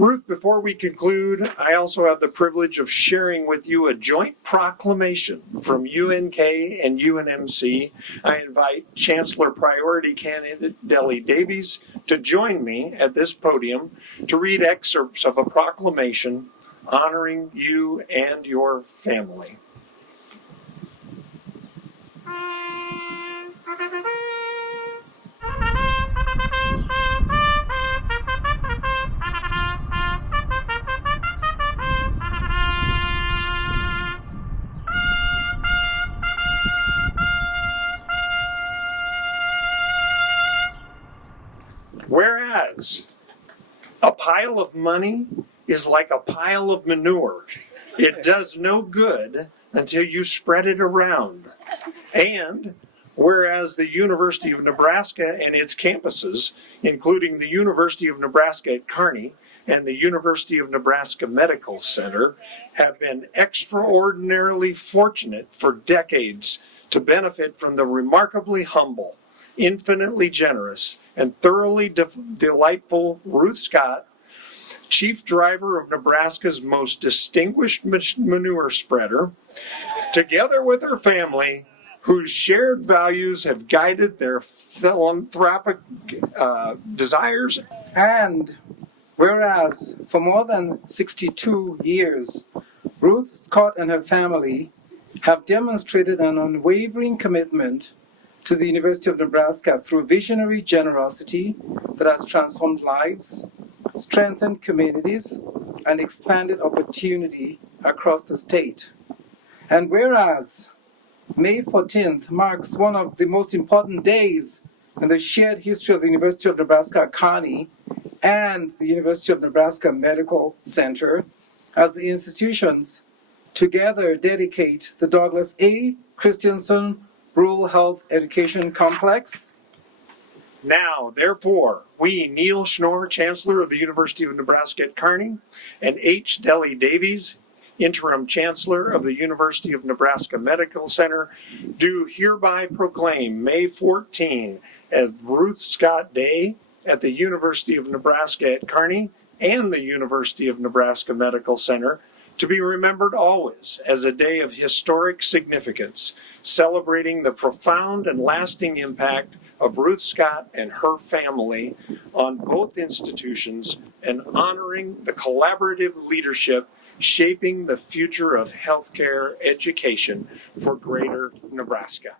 Ruth, before we conclude, I also have the privilege of sharing with you a joint proclamation from UNK and UNMC. I invite Chancellor Priority Candidate Davies to join me at this podium to read excerpts of a proclamation honoring you and your family. Whereas a pile of money is like a pile of manure. It does no good until you spread it around. And whereas the University of Nebraska and its campuses, including the University of Nebraska at Kearney and the University of Nebraska Medical Center, have been extraordinarily fortunate for decades to benefit from the remarkably humble, infinitely generous, and thoroughly delightful Ruth Scott, chief driver of Nebraska's most distinguished manure spreader, together with her family, whose shared values have guided their philanthropic desires. And whereas for more than 62 years, Ruth Scott and her family have demonstrated an unwavering commitment to the University of Nebraska through visionary generosity that has transformed lives, strengthened communities, and expanded opportunity across the state. And whereas May 14th marks one of the most important days in the shared history of the University of Nebraska at Kearney and the University of Nebraska Medical Center, as the institutions together dedicate the Douglas A. Kristensen Rural Health Education Complex. Now, therefore, we, Neil Schnoor, Chancellor of the University of Nebraska at Kearney, and H. Deli Davies, Interim Chancellor of the University of Nebraska Medical Center, do hereby proclaim May 14 as Ruth Scott Day at the University of Nebraska at Kearney and the University of Nebraska Medical Center, to be remembered always as a day of historic significance, celebrating the profound and lasting impact of Ruth Scott and her family on both institutions and honoring the collaborative leadership shaping the future of healthcare education for Greater Nebraska.